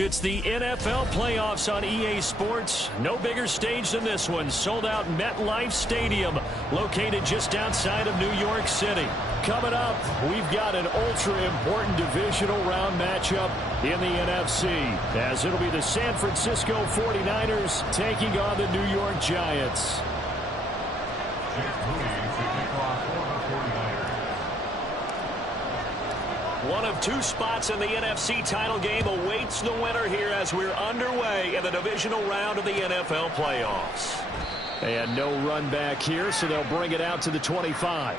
It's the NFL playoffs on EA Sports. No bigger stage than this one. Sold out MetLife Stadium, located just outside of New York City. Coming up, we've got an ultra-important divisional round matchup in the NFC, as it'll be the San Francisco 49ers taking on the New York Giants. One of two spots in the NFC title game awaits the winner here as we're underway in the divisional round of the NFL playoffs. And no run back here, so they'll bring it out to the 25.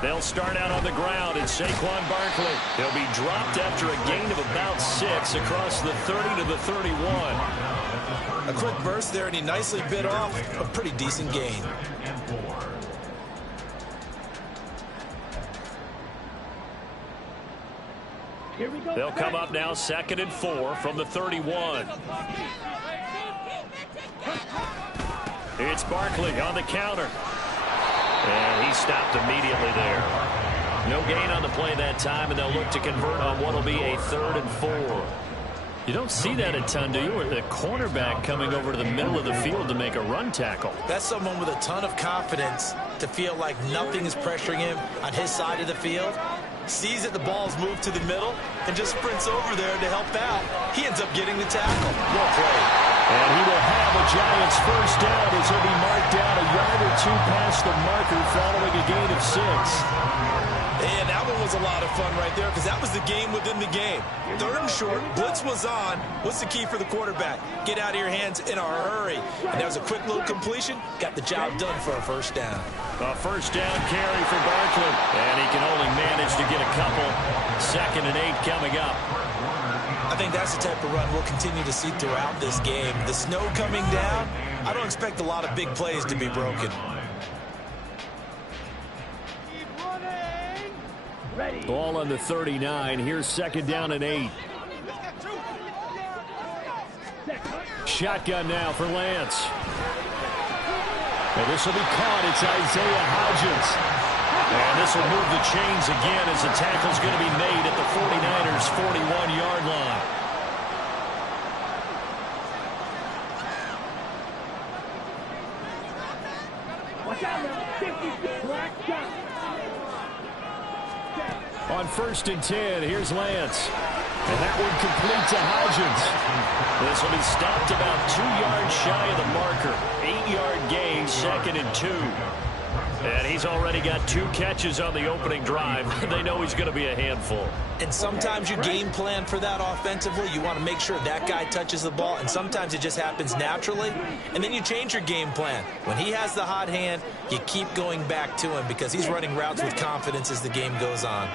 They'll start out on the ground, and Saquon Barkley. He'll be dropped after a gain of about 6 across the 30 to the 31. A quick burst there, and he nicely bit off a pretty decent gain. They'll come up now 2nd and 4 from the 31. It's Barkley on the counter. And he stopped immediately there. No gain on the play that time, and they'll look to convert on what will be a 3rd and 4. You don't see that a ton, do you? Or the cornerback coming over to the middle of the field to make a run tackle. That's someone with a ton of confidence to feel like nothing is pressuring him on his side of the field. Sees that the ball's moved to the middle and just sprints over there to help out. He ends up getting the tackle. Well played. And he will have a Giants first down as he'll be marked down a yard or 2 past the marker following a gain of 6. And that one was a lot of fun right there because that was the game within the game. 3rd and short, blitz was on. What's the key for the quarterback? Get out of your hands in a hurry. And that was a quick little completion. Got the job done for a first down. A first down carry for Barkley. And he can only manage to get a couple. 2nd and 8 coming up. I think that's the type of run we'll continue to see throughout this game. The snow coming down, I don't expect a lot of big plays to be broken. Ball on the 39. Here's 2nd down and 8. Shotgun now for Lance. And this will be caught. It's Isaiah Hodgins. And this will move the chains again as the tackle's going to be made at the 49ers' 41-yard line. On 1st and 10, here's Lance. And that one complete to Hodgins. This will be stopped about 2 yards shy of the marker. 8-yard gain, 2nd and 2. And he's already got 2 catches on the opening drive. They know he's going to be a handful. And sometimes you game plan for that offensively. You want to make sure that guy touches the ball, and sometimes it just happens naturally. And then you change your game plan. When he has the hot hand, you keep going back to him because he's running routes with confidence as the game goes on.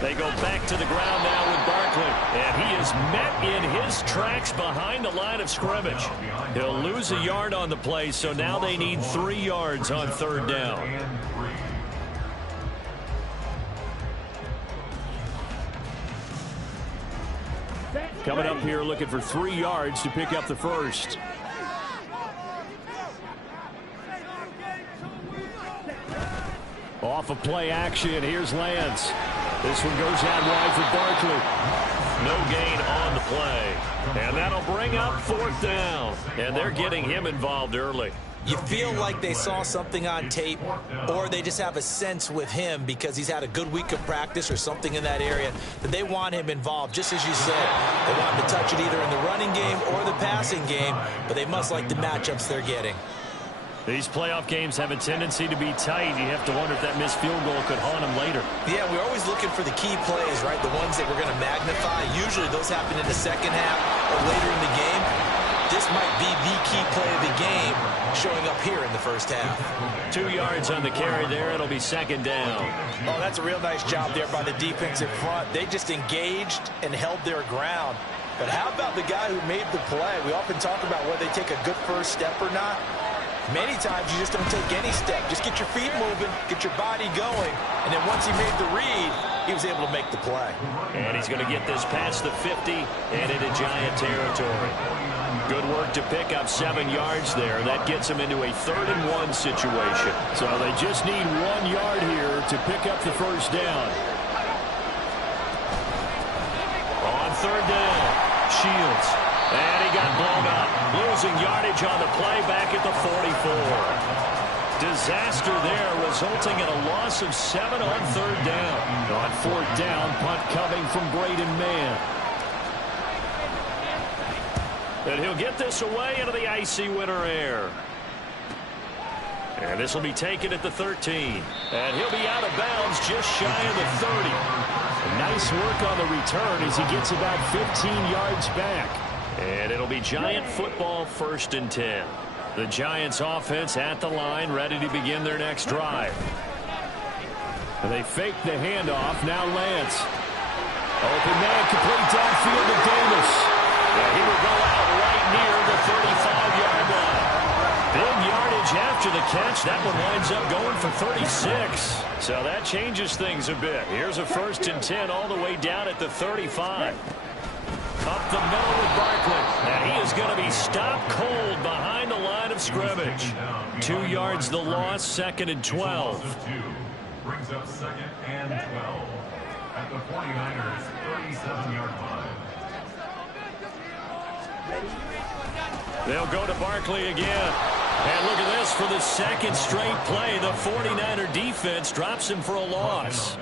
They go back to the ground now with Barkley. And he is met in his tracks behind the line of scrimmage. He'll lose a yard on the play, so now they need 3 yards on 3rd down. Coming up here looking for 3 yards to pick up the first. Off of play action, here's Lance. This one goes out wide for Barkley. No gain on the play. And that'll bring up 4th down. And they're getting him involved early. You feel like they saw something on tape, or they just have a sense with him because he's had a good week of practice or something in that area that they want him involved. Just as you said, they want him to touch it either in the running game or the passing game, but they must like the matchups they're getting. These playoff games have a tendency to be tight. You have to wonder if that missed field goal could haunt them later. Yeah, we're always looking for the key plays, right? The ones that we're going to magnify. Usually those happen in the second half or later in the game. This might be the key play of the game showing up here in the first half. 2 yards on the carry there. It'll be second down. Oh, that's a real nice job there by the defensive front. They just engaged and held their ground. But how about the guy who made the play? We often talk about whether they take a good first step or not. Many times you just don't take any step. Just get your feet moving, get your body going, and then once he made the read, he was able to make the play. And he's going to get this past the 50 and into Giant territory. Good work to pick up 7 yards there. That gets him into a 3rd-and-1 situation. So they just need 1 yard here to pick up the first down. On 3rd down, Shields. And he got blown up. Losing yardage on the play back at the 44. Disaster there, resulting in a loss of 7 on 3rd down. On 4th down, punt coming from Braden Mann. And he'll get this away into the icy winter air. And this will be taken at the 13. And he'll be out of bounds just shy of the 30. Nice work on the return as he gets about 15 yards back. And it'll be Giant football 1st and 10. The Giants offense at the line, ready to begin their next drive. And they fake the handoff. Now Lance. Open man, complete downfield to Davis. And he will go out right near the 35-yard line. Big yardage after the catch. That one winds up going for 36. So that changes things a bit. Here's a 1st and 10 all the way down at the 35. Up the middle with Barkley. And he is going to be stopped cold behind the line of scrimmage. 2 yards the loss, 2nd and 12. Brings up 2nd and 12 at the 49ers 37-yard line. They'll go to Barkley again. And look at this for the 2nd straight play. The 49er defense drops him for a loss.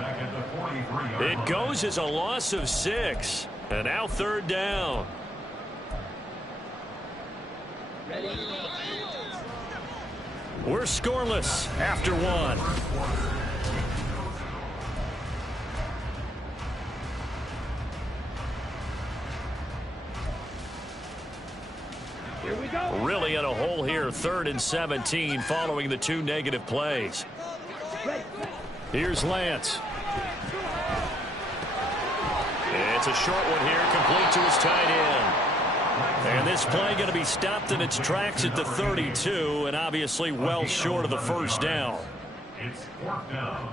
It goes as a loss of 6. And now 3rd down. We're scoreless after 1. Here we go. Really in a hole here, 3rd and 17 following the 2 negative plays. Here's Lance. It's a short one here, complete to his tight end. And this play going to be stopped in its tracks at the 32, and obviously well short of the 1st down. It's 4th down.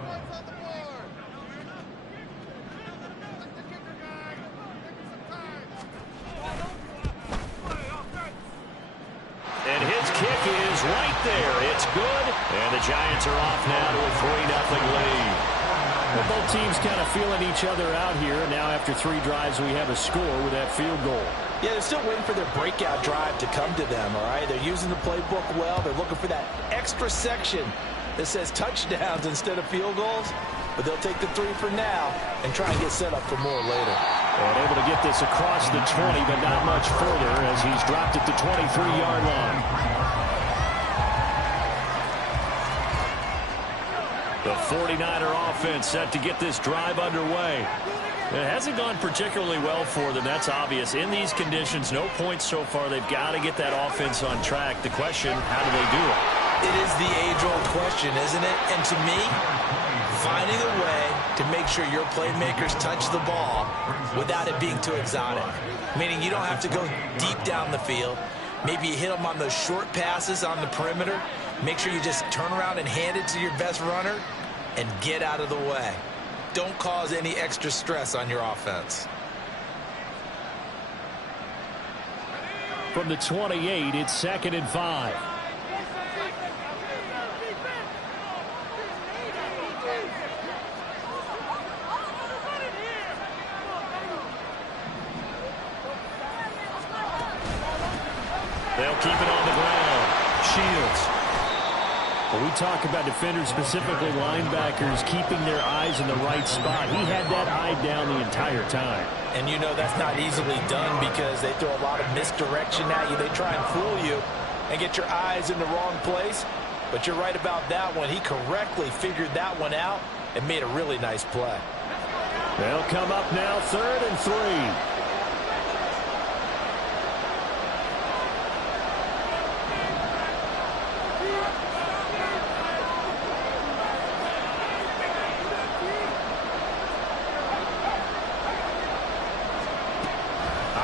And his kick is right there. It's good. And the Giants are off now to a 3-0 lead. Well, both teams kind of feeling each other out here. Now after 3 drives, we have a score with that field goal. Yeah, they're still waiting for their breakout drive to come to them, all right? They're using the playbook well. They're looking for that extra section that says touchdowns instead of field goals. But they'll take the 3 for now and try and get set up for more later. And able to get this across the 20, but not much further as he's dropped at the 23-yard line. The 49er offense set to get this drive underway. It hasn't gone particularly well for them. That's obvious. In these conditions, no points so far. They've got to get that offense on track. The question, how do they do it? It is the age-old question, isn't it? And to me, finding a way to make sure your playmakers touch the ball without it being too exotic. Meaning you don't have to go deep down the field. Maybe you hit them on those short passes on the perimeter. Make sure you just turn around and hand it to your best runner and get out of the way. Don't cause any extra stress on your offense. From the 28, it's 2nd and 5. They'll keep it on the ground. Shields When we talk about defenders, specifically linebackers, keeping their eyes in the right spot, he had that eye down the entire time. And you know that's not easily done because they throw a lot of misdirection at you. They try and fool you and get your eyes in the wrong place. But you're right about that one. He correctly figured that one out and made a really nice play. They'll come up now, 3rd and 3.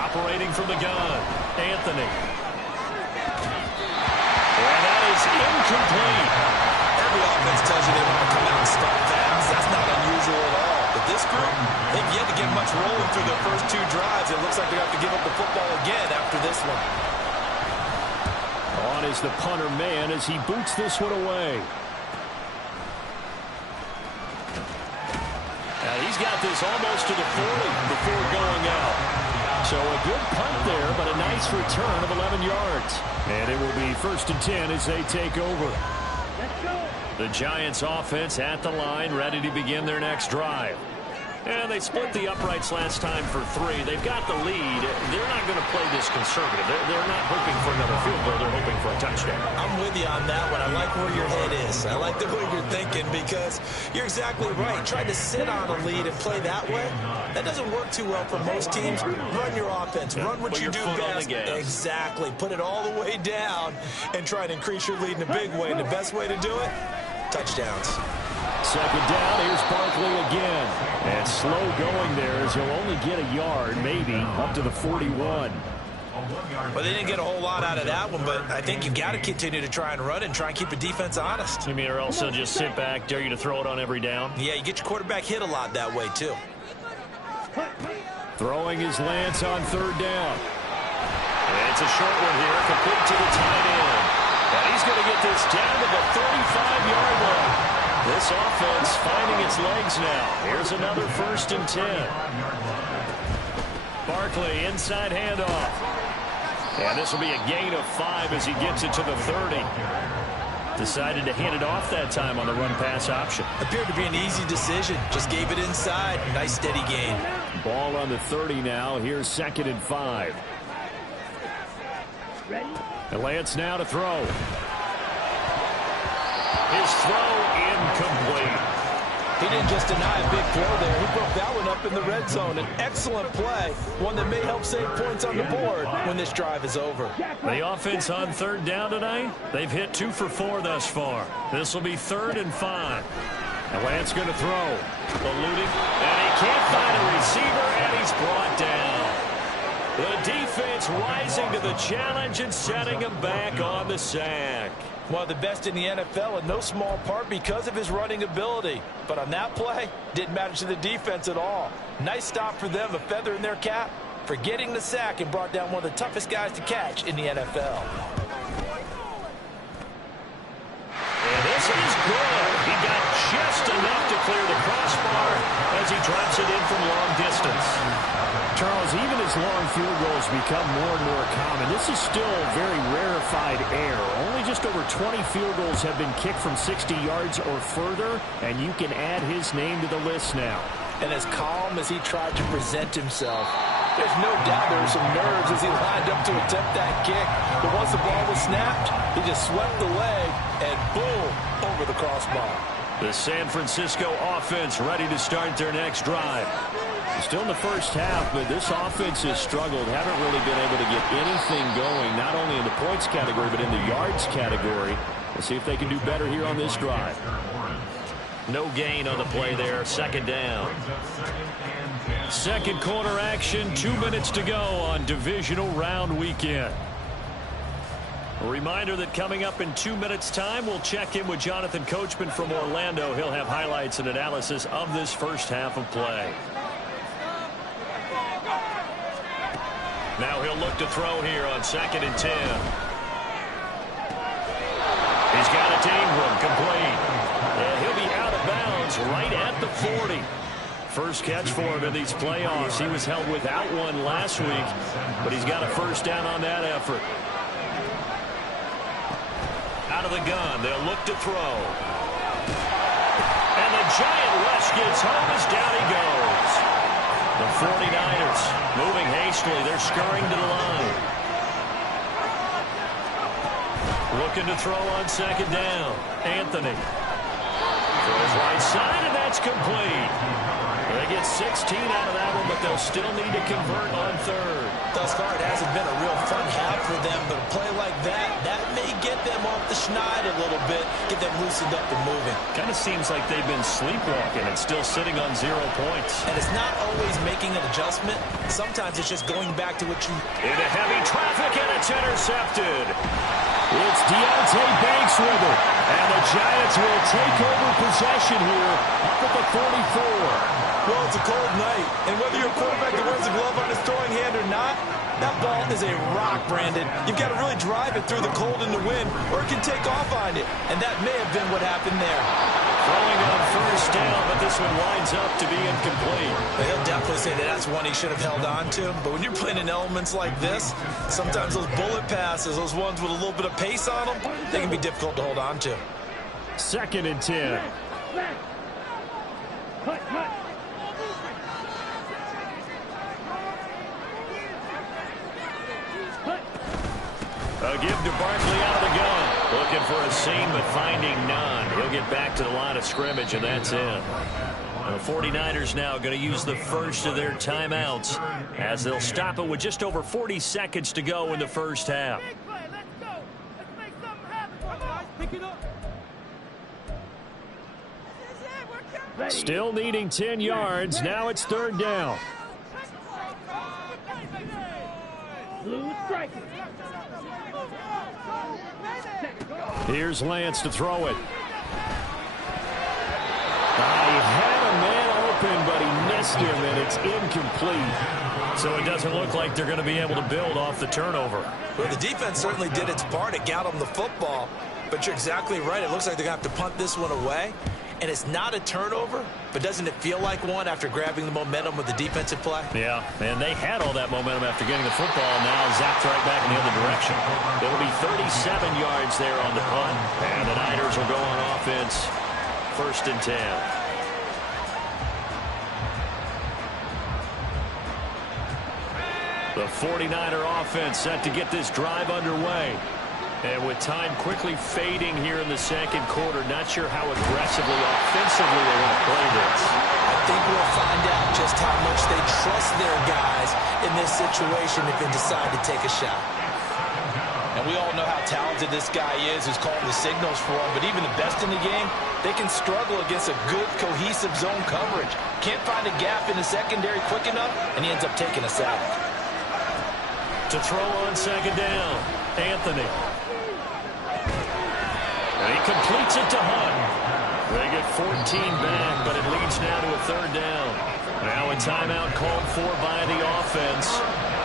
Operating from the gun, Anthony. And that is incomplete. Every offense tells you they want to come out and start fast. That's not unusual at all. But this group, they've yet to get much rolling through their first 2 drives. It looks like they're going to have to give up the football again after this one. On is the punter man as he boots this one away. Now he's got this almost to the 40 before going out. So a good punt there, but a nice return of 11 yards. And it will be 1st and 10 as they take over. The Giants offense at the line, ready to begin their next drive. And they split the uprights last time for 3. They've got the lead. They're not going to play this conservative. They're not hoping for another field goal. They're hoping for a touchdown. I'm with you on that one. I like where your head is. I like the way you're thinking because you're exactly right. Trying to sit on a lead and play that way, that doesn't work too well for most teams. Run your offense. Run what you do best. Exactly. Put it all the way down and try to increase your lead in a big way. And the best way to do it, touchdowns. 2nd down, here's Barkley again. And slow going there as he'll only get a yard, maybe, up to the 41. Well, they didn't get a whole lot out of that one, but I think you've got to continue to try and run and try and keep the defense honest. You mean or else they'll just sit back, dare you to throw it on every down? Yeah, you get your quarterback hit a lot that way, too. Throwing his Lance on 3rd down. It's a short one here, complete to the tight end. And he's going to get this down to the 35-yard line. This offense finding its legs now. Here's another 1st and 10. Barkley, inside handoff. And this will be a gain of 5 as he gets it to the 30. Decided to hand it off that time on the run-pass option. Appeared to be an easy decision. Just gave it inside. Nice steady gain. Ball on the 30 now. Here's 2nd and 5. And Lance now to throw. His throw incomplete. He didn't just deny a big throw there. He broke that one up in the red zone. An excellent play. One that may help save points on the board when this drive is over. The offense on 3rd down tonight, they've hit 2 for 4 thus far. This will be 3rd and 5. And Lance going to throw. Eluding. And he can't find a receiver, and he's brought down. The defense rising to the challenge and setting him back on the sack. One of the best in the NFL in no small part because of his running ability. But on that play, didn't matter to the defense at all. Nice stop for them, a feather in their cap for getting the sack and brought down one of the toughest guys to catch in the NFL. And this is good. He got just enough to clear the crossbar as he drops it in from long distance. Charles, even as long field goals become more and more common, this is still very rarefied air. Only just over 20 field goals have been kicked from 60 yards or further, and you can add his name to the list now. And as calm as he tried to present himself, there's no doubt there were some nerves as he lined up to attempt that kick. But once the ball was snapped, he just swept the leg and boom, over the crossbar. The San Francisco offense ready to start their next drive. Still in the first half, but this offense has struggled. Haven't really been able to get anything going, not only in the points category, but in the yards category. We'll see if they can do better here on this drive. No gain on the play there. 2nd down. 2nd quarter action. 2 minutes to go on divisional round weekend. A reminder that coming up in 2 minutes' time, we'll check in with Jonathan Coachman from Orlando. He'll have highlights and analysis of this first half of play. Now he'll look to throw here on 2nd and 10. He's got it to Ingram, complete. And he'll be out of bounds right at the 40. First catch for him in these playoffs. He was held without one last week, but he's got a 1st down on that effort. Out of of the gun. They'll look to throw. And the giant rush gets home as down he goes. The 49ers moving hastily. They're scurrying to the line. Looking to throw on second down. Anthony. Throws right side, and that's complete. They get 16 out of that one, but they'll still need to convert on third. Thus far, it hasn't been a real fun half for them, but a play like that may get them off the schneid a little bit, get them loosened up and moving. Kind of seems like they've been sleepwalking and still sitting on 0 points. And it's not always making an adjustment. Sometimes it's just going back to what you... Into heavy traffic, and it's intercepted. It's Deontay Banks with it. And the Giants will take over possession here up at the 44. Well, it's a cold night, and whether you're a quarterback that wears a glove on his throwing hand or not, that ball is a rock, Brandon. You've got to really drive it through the cold and the wind, or it can take off on you, and that may have been what happened there. Throwing on first down, but this one winds up to be incomplete. He'll definitely say that that's one he should have held on to, but when you're playing in elements like this, sometimes those bullet passes, those ones with a little bit of pace on them, they can be difficult to hold on to. 2nd and 10. A give to Barkley out of the gun. Looking for a seam, but finding none. He'll get back to the line of scrimmage, and that's it. The 49ers now going to use the first of their timeouts as they'll stop it with just over 40 seconds to go in the first half. Still needing 10 yards. Now it's 3rd down. Here's Lance to throw it. He had a man open, but he missed him, and it's incomplete. So it doesn't look like they're going to be able to build off the turnover. Well, the defense certainly did its part. It got them the football. But you're exactly right. It looks like they're going to have to punt this one away. And it's not a turnover, but doesn't it feel like one after grabbing the momentum with the defensive play? Yeah, and they had all that momentum after getting the football, and now zapped right back in the other direction. It'll be 37 yards there on the punt, and the Niners will go on offense, 1st and 10. The 49er offense set to get this drive underway. And with time quickly fading here in the 2nd quarter, not sure how aggressively, offensively they want to play this. I think we'll find out just how much they trust their guys in this situation if they decide to take a shot. And we all know how talented this guy is who's calling the signals for him, but even the best in the game, they can struggle against a good, cohesive zone coverage. Can't find a gap in the secondary quick enough, and he ends up taking a sack. To throw on 2nd down, Anthony. And he completes it to Hunt. They get 14 back, but it leads now to a 3rd down. Now a timeout called for by the offense,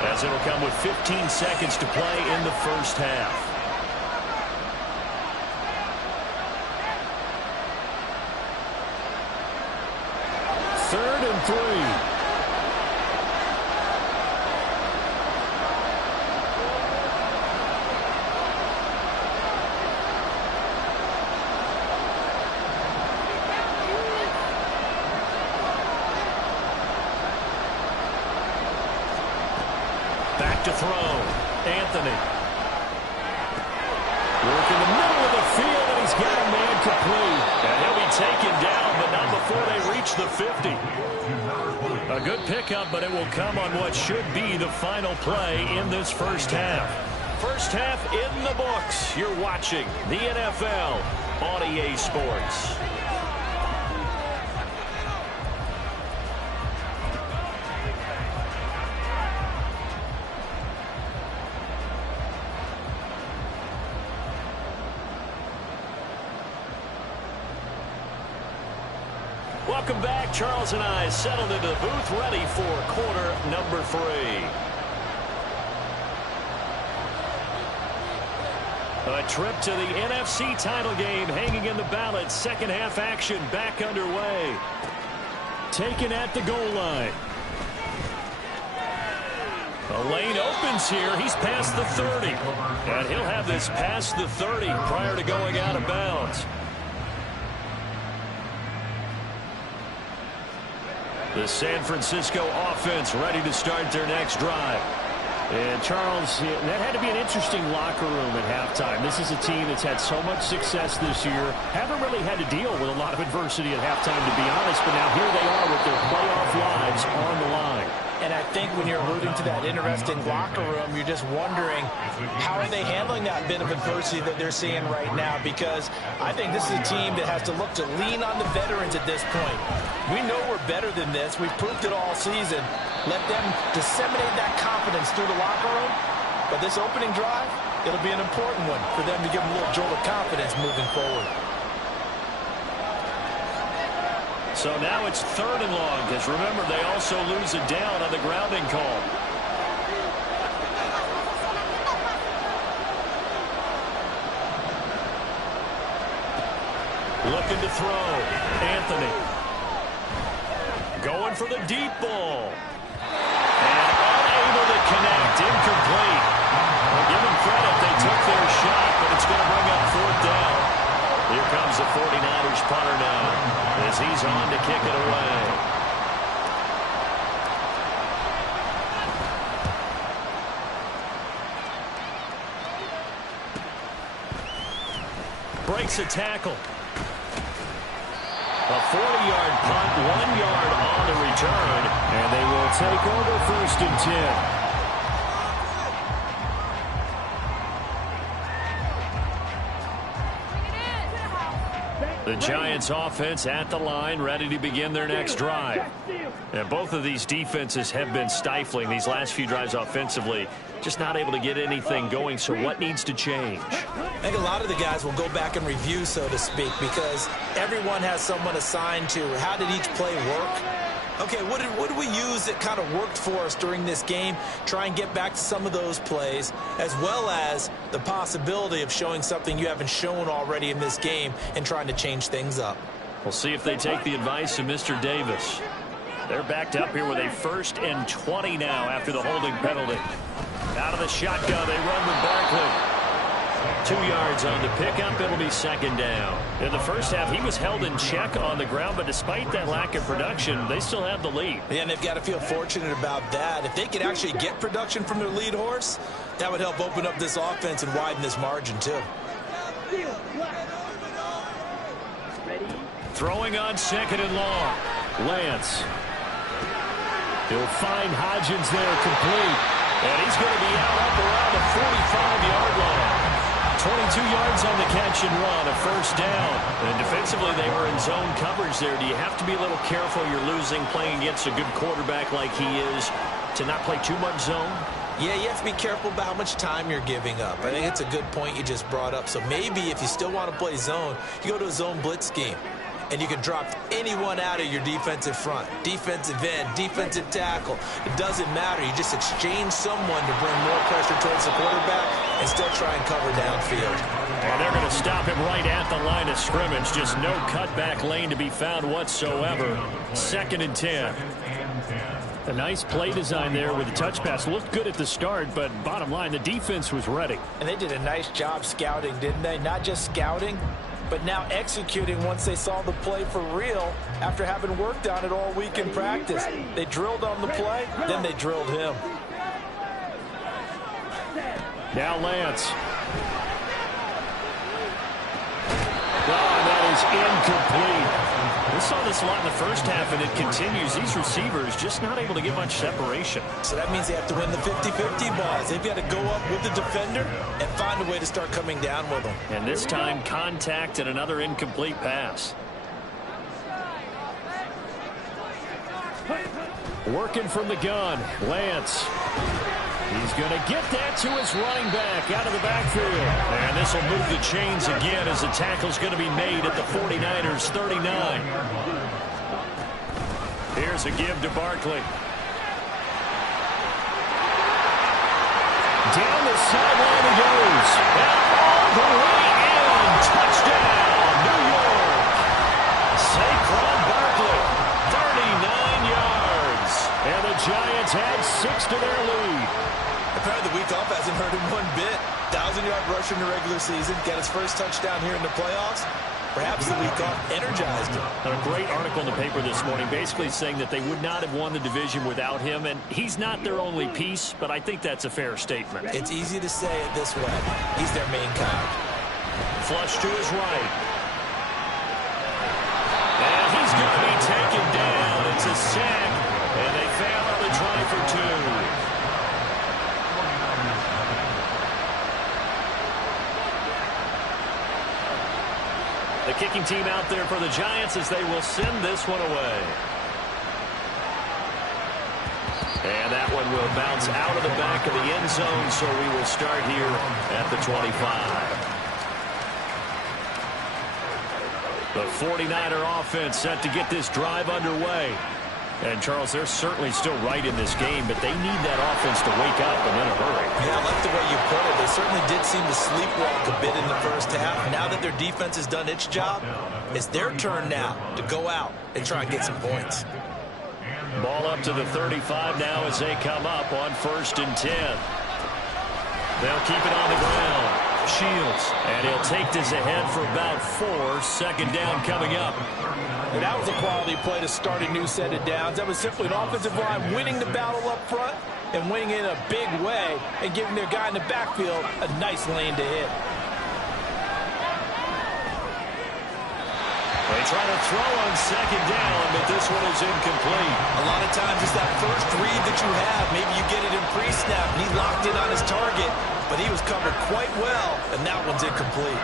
as it'll come with 15 seconds to play in the first half. Third and 3. To throw. Anthony. Work in the middle of the field, and he's got a man complete. And he'll be taken down, but not before they reach the 50. A good pickup, but it will come on what should be the final play in this first half. First half in the books. You're watching the NFL on EA Sports. Welcome back. Charles and I settled into the booth, ready for quarter number 3. A trip to the NFC title game hanging in the balance. Second half action back underway. Taken at the goal line. The lane opens here. He's past the 30. And he'll have this past the 30 prior to going out of bounds. The San Francisco offense ready to start their next drive. And Charles, that had to be an interesting locker room at halftime. This is a team that's had so much success this year. Haven't really had to deal with a lot of adversity at halftime, to be honest. But now here they are with their playoff lives on the line. And I think when you're alluding to that interesting locker room, you're just wondering how are they handling that bit of adversity that they're seeing right now, because I think this is a team that has to look to lean on the veterans at this point. We know we're better than this. We've proved it all season. Let them disseminate that confidence through the locker room. But this opening drive, it'll be an important one for them to give them a little jolt of confidence moving forward. So now it's 3rd and long, because remember, they also lose it down on the grounding call. Looking to throw. Anthony. Going for the deep ball. And unable to connect. Incomplete. Well, give them credit. They took their shot, but it's going to bring up 4th down. Here comes the 49ers punter now, as he's on to kick it away. Breaks a tackle. A 40-yard punt, 1 yard on the return, and they will take over 1st and 10. The Giants offense at the line, ready to begin their next drive. And both of these defenses have been stifling these last few drives offensively. Just not able to get anything going, so what needs to change? I think a lot of the guys will go back and review, so to speak, because everyone has someone assigned to how did each play work. Okay, what did we use that kind of worked for us during this game? Try and get back to some of those plays, as well as the possibility of showing something you haven't shown already in this game and trying to change things up. We'll see if they take the advice of Mr. Davis. They're backed up here with a 1st and 20 now after the holding penalty. Out of the shotgun, they run with Barkley. 2 yards on the pickup. It'll be 2nd down. In the first half, he was held in check on the ground, but despite that lack of production, they still have the lead. Yeah, and they've got to feel fortunate about that. If they could actually get production from their lead horse, that would help open up this offense and widen this margin, too. Throwing on 2nd and long. Lance. He'll find Hodgins there, complete. And he's going to be out up around the 45-yard line. 22 yards on the catch and run, a 1st down. And defensively, they were in zone coverage there. Do you have to be a little careful? You're losing, playing against a good quarterback like he is, to not play too much zone? Yeah, you have to be careful about how much time you're giving up. I think it's a good point you just brought up. So maybe if you still want to play zone, you go to a zone blitz scheme. And you can drop anyone out of your defensive front. Defensive end, defensive tackle. It doesn't matter. You just exchange someone to bring more pressure towards the quarterback and still try and cover downfield. And they're going to stop him right at the line of scrimmage. Just no cutback lane to be found whatsoever. 2nd and 10. A nice play design there with the touch pass. Looked good at the start, but bottom line, the defense was ready. And they did a nice job scouting, didn't they? Not just scouting, but now executing once they saw the play for real after having worked on it all week in practice. They drilled on the play, then they drilled him. Now Lance. That is incomplete. We saw this a lot in the first half, and it continues. These receivers just not able to get much separation. So that means they have to win the 50-50 balls. They've got to go up with the defender and find a way to start coming down with them. And this time, contact and another incomplete pass. Working from the gun, Lance. He's going to get that to his running back out of the backfield. And this will move the chains again as the tackle's going to be made at the 49ers 39. Here's a give to Barkley. Down the sideline he goes. And all the way in. Touchdown, New York. Saquon Barkley, 39 yards. And the Giants add 6 to their lead. week off hasn't hurt him one bit. 1,000-yard rusher in the regular season, got his first touchdown here in the playoffs. Perhaps the week off energized him. A great article in the paper this morning basically saying that they would not have won the division without him, and he's not their only piece, but I think that's a fair statement. It's easy to say it this way. He's their main cog. Flush to his right. And he's going to be taken down. It's a sack, and they fail on the try for 2. The kicking team out there for the Giants as they will send this one away. And that one will bounce out of the back of the end zone, so we will start here at the 25. The 49er offense set to get this drive underway. And, Charles, they're certainly still right in this game, but they need that offense to wake up and in a hurry. Yeah, I like the way you put it. They certainly did seem to sleepwalk a bit in the first half. Now that their defense has done its job, it's their turn now to go out and try and get some points. Ball up to the 35 now as they come up on 1st and 10. They'll keep it on the ground. Shields, and he'll take this ahead for about 4. Second down coming up. And that was a quality play to start a new set of downs. That was simply an offensive line winning the battle up front and winning it in a big way and giving their guy in the backfield a nice lane to hit. They try to throw on second down, but this one is incomplete. A lot of times it's that first read that you have. Maybe you get it in pre-snap, and he locked in on his target, but he was covered quite well, and that one's incomplete.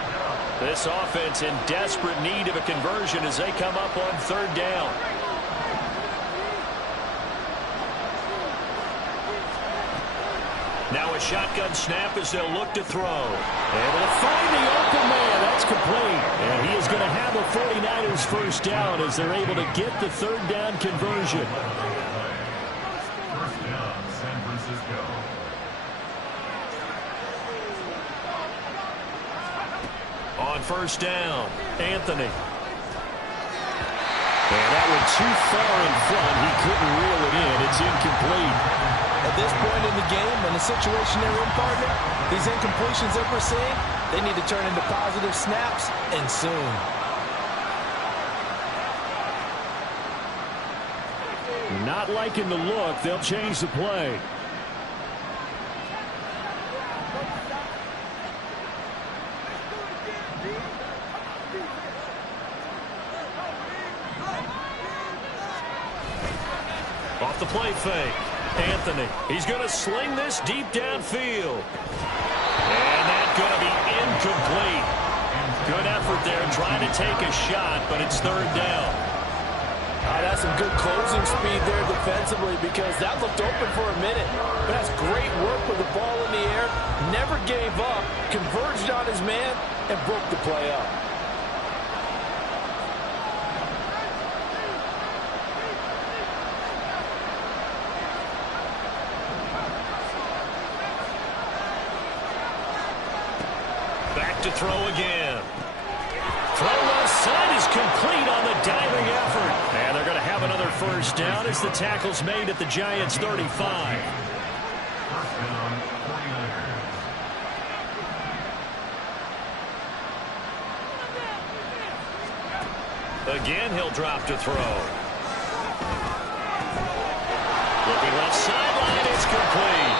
This offense in desperate need of a conversion as they come up on 3rd down. Now a shotgun snap as they'll look to throw. Able to find the open man. That's complete. And he is going to have a 49ers first down as they're able to get the 3rd down conversion. First down, San Francisco. On 1st down, Anthony. And that one too far in front. He couldn't reel it in. It's incomplete. At this point in the game, in the situation they're in, partner, these incompletions that we're seeing, they need to turn into positive snaps, and soon. Not liking the look. They'll change the play. Off the play fake. Anthony, he's going to sling this deep downfield. And that's going to be incomplete. Good effort there trying to take a shot, but it's 3rd down. That's some good closing speed there defensively because that looked open for a minute. But that's great work with the ball in the air. Never gave up, converged on his man, and broke the play up. To throw again. Throw left side is complete on the diving effort. And they're going to have another first down as the tackle's made at the Giants' 35. First down, 49ers. Again, he'll drop to throw. Looking left sideline, it's complete.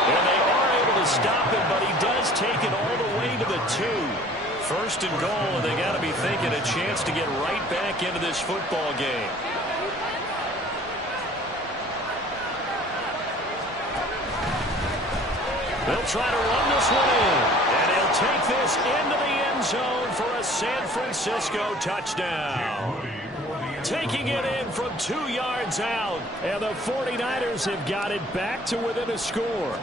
And they are able to stop him, but he does take it all the way to the 2. 1st and goal, and they got to be thinking a chance to get right back into this football game. They'll try to run this one in, and he'll take this into the end zone for a San Francisco touchdown. Taking it in from 2 yards out, and the 49ers have got it back to within a score.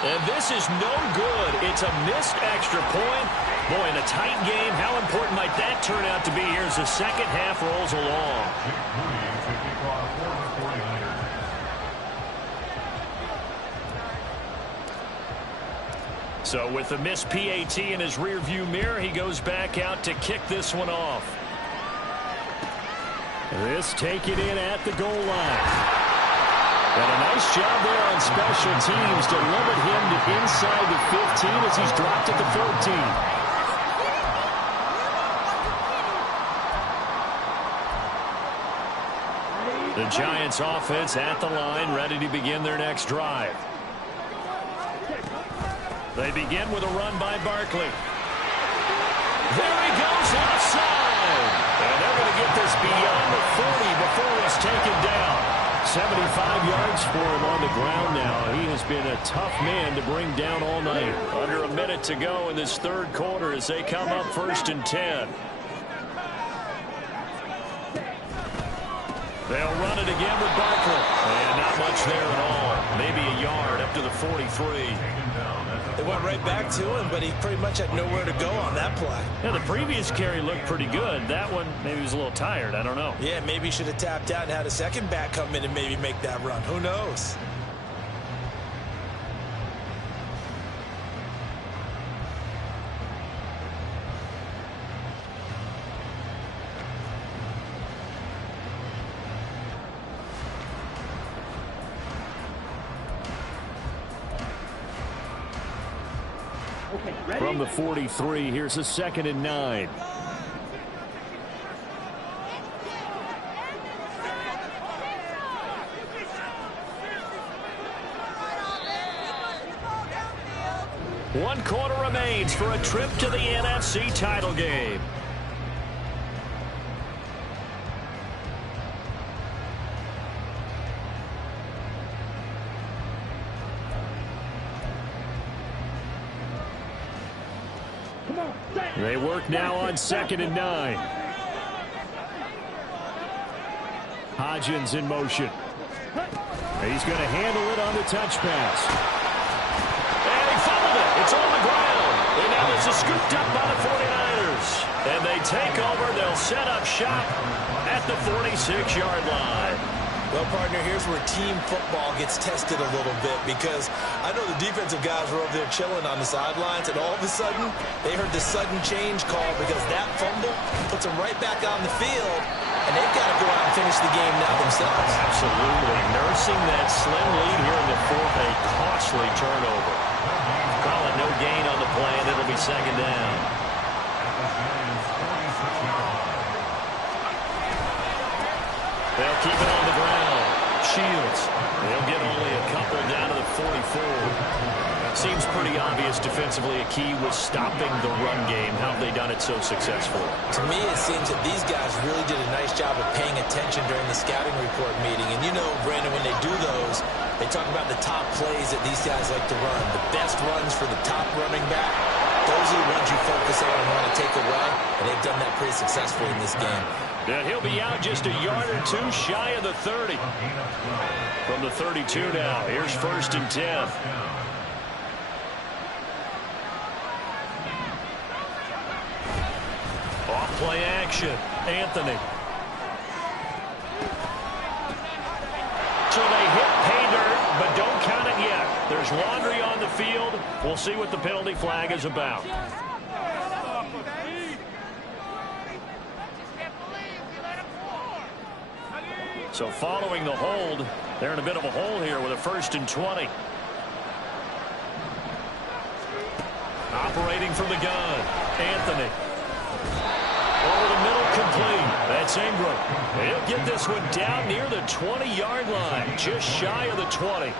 And this is no good. It's a missed extra point. Boy, in a tight game, how important might that turn out to be here as the second half rolls along? So with the missed PAT in his rearview mirror, he goes back out to kick this one off. This taken in at the goal line. And a nice job there on special teams to limit him to inside the 15 as he's dropped at the 14. The Giants offense at the line, ready to begin their next drive. They begin with a run by Barkley. There he goes left side. And they're going to get this beyond the 40 before it's taken down. 75 yards for him on the ground now. He has been a tough man to bring down all night. Under a minute to go in this third quarter as they come up 1st and 10. They'll run it again with Barkley. And not much there at all. Maybe a yard up to the 43. They went right back to him, but he pretty much had nowhere to go on that play. Yeah, the previous carry looked pretty good. That one, maybe he was a little tired. I don't know. Yeah, maybe he should have tapped out and had a second back come in and maybe make that run. Who knows? From the 43, here's a 2nd and 9. One quarter remains for a trip to the NFC title game. They work now on 2nd and 9. Hodgins in motion. He's going to handle it on the touch pass. And he fumbled it. It's on the ground. And now this is scooped up by the 49ers. And they take over. They'll set up shop at the 46-yard line. Well, partner, here's where team football gets tested a little bit because I know the defensive guys were over there chilling on the sidelines, and all of a sudden, they heard the sudden change call because that fumble puts them right back on the field, and they've got to go out and finish the game now themselves. Absolutely. Nursing that slim lead here in the fourth, a costly turnover. Call it no gain on the play, and it'll be 2nd down. They'll keep it on the ground. Shields. They'll get only a couple down to the 44. Seems pretty obvious defensively a key was stopping the run game. How have they done it so successfully? To me, it seems that these guys really did a nice job of paying attention during the scouting report meeting. And you know, Brandon, when they do those, they talk about the top plays that these guys like to run. The best runs for the top running back. Those are the ones you focus on and want to take away. And they've done that pretty successfully in this game. And he'll be out just a yard or two shy of the 30. From the 32 now. Here's 1st and 10. Off play action. Anthony. So they hit pay dirt, but don't count it yet. There's laundry on the field. We'll see what the penalty flag is about. So following the hold, they're in a bit of a hole here with a 1st and 20. Operating from the gun, Anthony. Over the middle, complete. That's Ingram. He'll get this one down near the 20-yard line, just shy of the 20.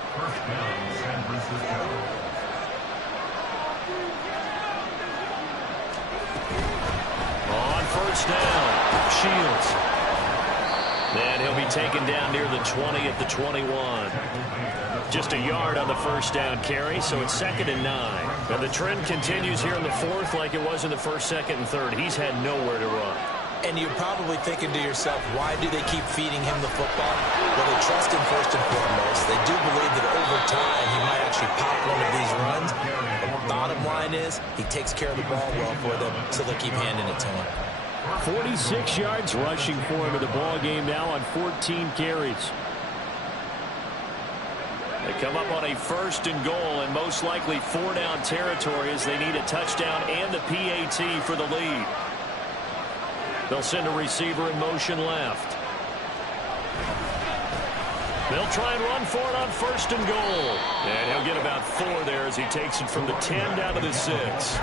On 1st down, Shields. And he'll be taken down near the 20 at the 21. Just a yard on the 1st down carry, so it's 2nd and 9. And the trend continues here in the 4th like it was in the 1st, 2nd, and 3rd. He's had nowhere to run. And you're probably thinking to yourself, why do they keep feeding him the football? Well, they trust him first and foremost. They do believe that over time he might actually pop one of these runs. But the bottom line is he takes care of the ball well for them, so they keep handing it to him. 46 yards rushing for him in the ball game now on 14 carries. They come up on a 1st and goal and most likely 4-down territory as they need a touchdown and the PAT for the lead. They'll send a receiver in motion left. They'll try and run for it on 1st and goal. And he'll get about 4 there as he takes it from the 10 down to the 6.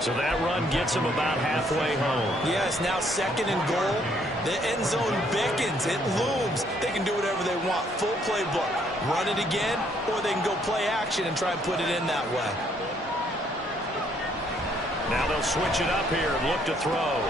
So that run gets him about halfway home. Yes, now 2nd and goal. The end zone beckons. It looms. They can do whatever they want. Full playbook. Run it again, or they can go play action and try and put it in that way. Now they'll switch it up here and look to throw.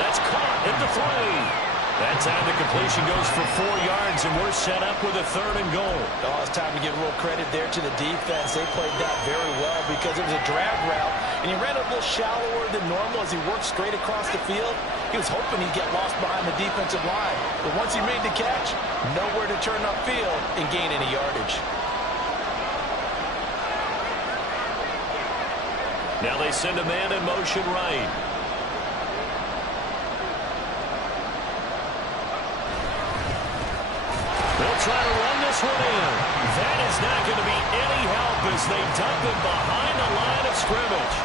That's caught at the 3. That time the completion goes for 4 yards, and we're set up with a 3rd and goal. Oh, it's time to give a little credit there to the defense. They played that very well because it was a drag route, and he ran a little shallower than normal as he worked straight across the field. He was hoping he'd get lost behind the defensive line. But once he made the catch, nowhere to turn upfield and gain any yardage. Now they send a man in motion right. They'll try to run this one in. That is not going to be any help as they dump him behind the line of scrimmage.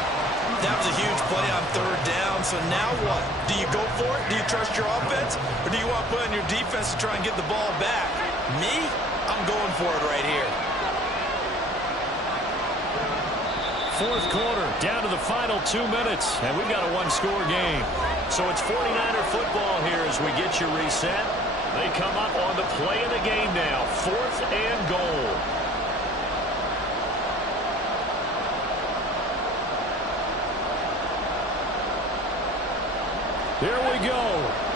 That was a huge play on 3rd down, so now what? Do you go for it? Do you trust your offense? Or do you want to put on your defense to try and get the ball back? Me? I'm going for it right here. 4th quarter, down to the final 2 minutes, and we've got a 1-score game. So it's 49er football here as we get you reset. They come up on the play of the game now, 4th and goal. There we go.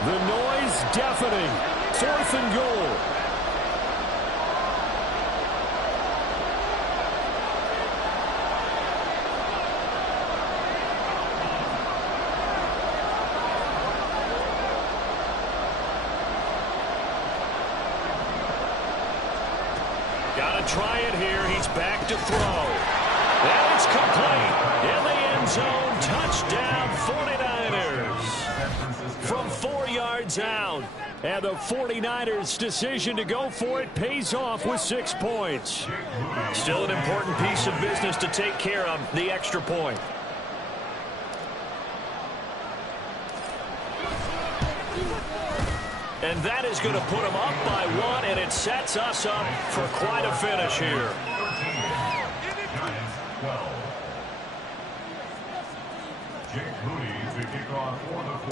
The noise deafening. 4th and goal. Got to try it here. He's back to throw. And it's complete. In the end zone. Touchdown 49ers. From 4 yards out. And the 49ers' decision to go for it pays off with 6 points. Still an important piece of business to take care of, the extra point. And that is going to put them up by 1, and it sets us up for quite a finish here.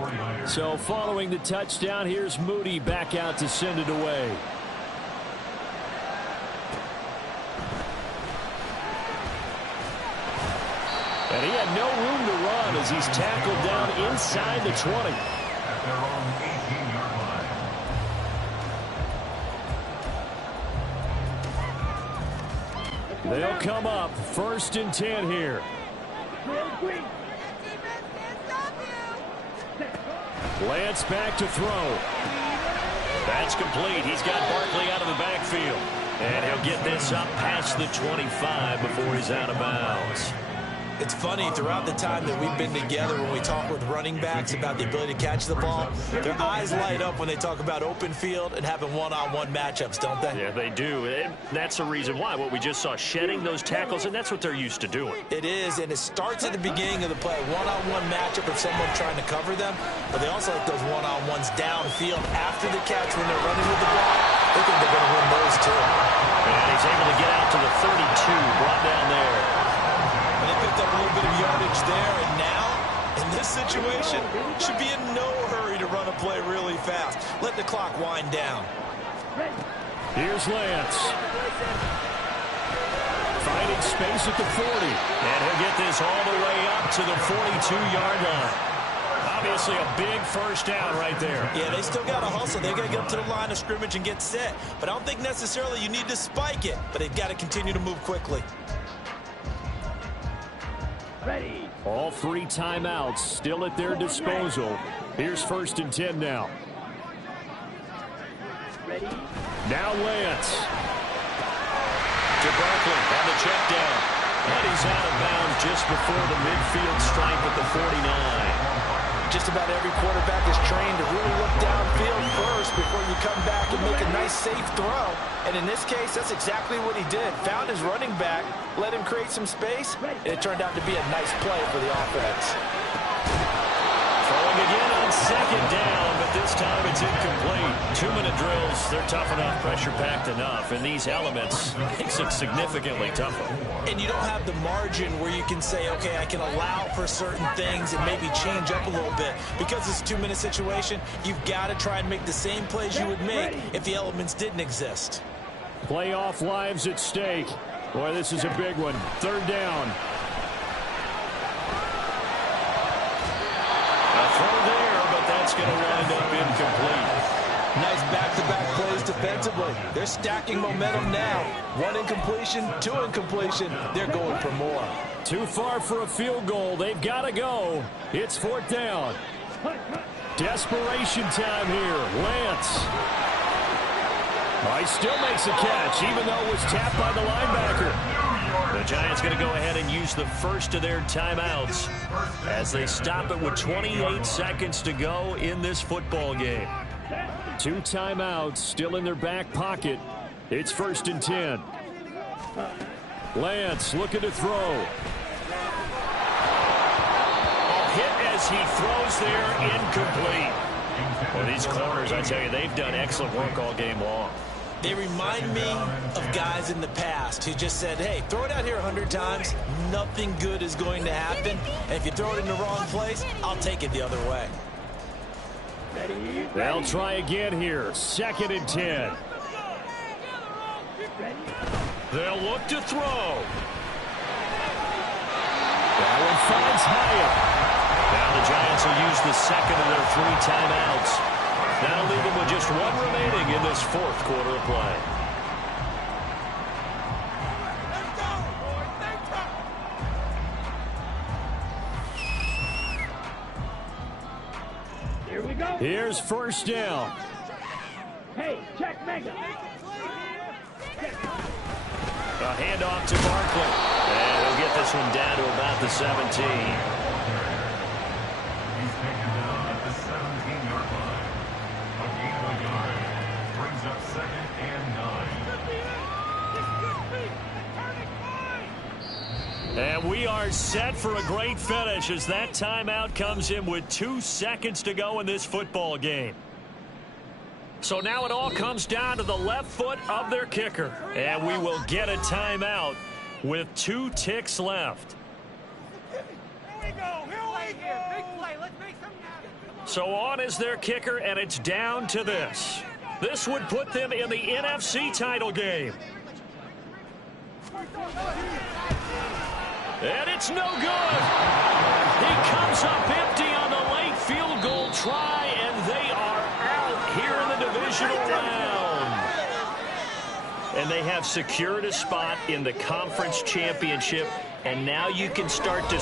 13, so following the touchdown, here's Moody back out to send it away. And he had no room to run as he's tackled down inside the 20. At their own 18-yard line. They'll come up 1st and 10 here. Lance back to throw. That's complete. He's got Barkley out of the backfield. And he'll get this up past the 25 before he's out of bounds. It's funny, throughout the time that we've been together, when we talk with running backs about the ability to catch the ball, their eyes light up when they talk about open field and having one-on-one matchups, don't they? Yeah, they do. And that's the reason why. What we just saw, shedding those tackles, and that's what they're used to doing. It is, and it starts at the beginning of the play. One-on-one matchup of someone trying to cover them, but they also like those one-on-ones downfield after the catch when they're running with the ball. They think they're going to win those too. And he's able to get out to the 32, brought down there. Picked up a little bit of yardage there, and now, in this situation, should be in no hurry to run a play really fast. Let the clock wind down. Here's Lance. Finding space at the 40. And he'll get this all the way up to the 42-yard line. Obviously a big first down right there. Yeah, they still got to hustle. They've got to get up to the line of scrimmage and get set. But I don't think necessarily you need to spike it, but they've got to continue to move quickly. Ready. All 3 timeouts still at their disposal. Here's 1st and 10 now. Ready. Now Lance. To Barkley on the check down. And he's out of bounds just before the midfield stripe at the 49. Just about every quarterback is trained to really look downfield first before you come back and make a nice, safe throw. And in this case, that's exactly what he did. Found his running back, let him create some space, and it turned out to be a nice play for the offense. Throwing again on 2nd down, but this time it's incomplete. 2-minute drills, they're tough enough, pressure-packed enough. And these elements makes it significantly tougher. And you don't have the margin where you can say, okay, I can allow for certain things and maybe change up a little bit. Because it's a 2-minute situation, you've got to try and make the same plays you would make if the elements didn't exist. Playoff lives at stake. Boy, this is a big one. 3rd down. A throw there, but that's going to wind up incomplete. Nice back-to-back plays defensively. They're stacking momentum now. 1 incompletion, 2 incompletion. They're going for more. Too far for a field goal. They've got to go. It's 4th down. Desperation time here. Lance. He still makes a catch, even though it was tapped by the linebacker. The Giants going to go ahead and use the first of their timeouts as they stop it with 28 seconds to go in this football game. 2 timeouts still in their back pocket. It's 1st and 10. Lance looking to throw. Hit as he throws there, incomplete. Well, these corners, I tell you, they've done excellent work all game long. They remind me of guys in the past who just said, hey, throw it out here 100 times, nothing good is going to happen. And if you throw it in the wrong place, I'll take it the other way. They'll try again here. 2nd and 10. They'll look to throw. That one finds Hyatt. Now the Giants will use the second of their 3 timeouts. That'll leave them with just 1 remaining in this 4th quarter of play. Here we go. Here's 1st down. Hey, check mega. A handoff to Barkley. And he'll get this one down to about the 17. He's taken down at the 17-yard line. A gain of a yard. Brings up 2nd and 9. And we are set for a great finish as that timeout comes in with 2 seconds to go in this football game. So now it all comes down to the left foot of their kicker. And we will get a timeout with 2 ticks left. Here we go. Big play. Let's make something happen. So on is their kicker, and it's down to this. This would put them in the NFC title game. And it's no good. He comes up empty on the late field goal try, and they are out here in the divisional round. And they have secured a spot in the conference championship, and now you can start to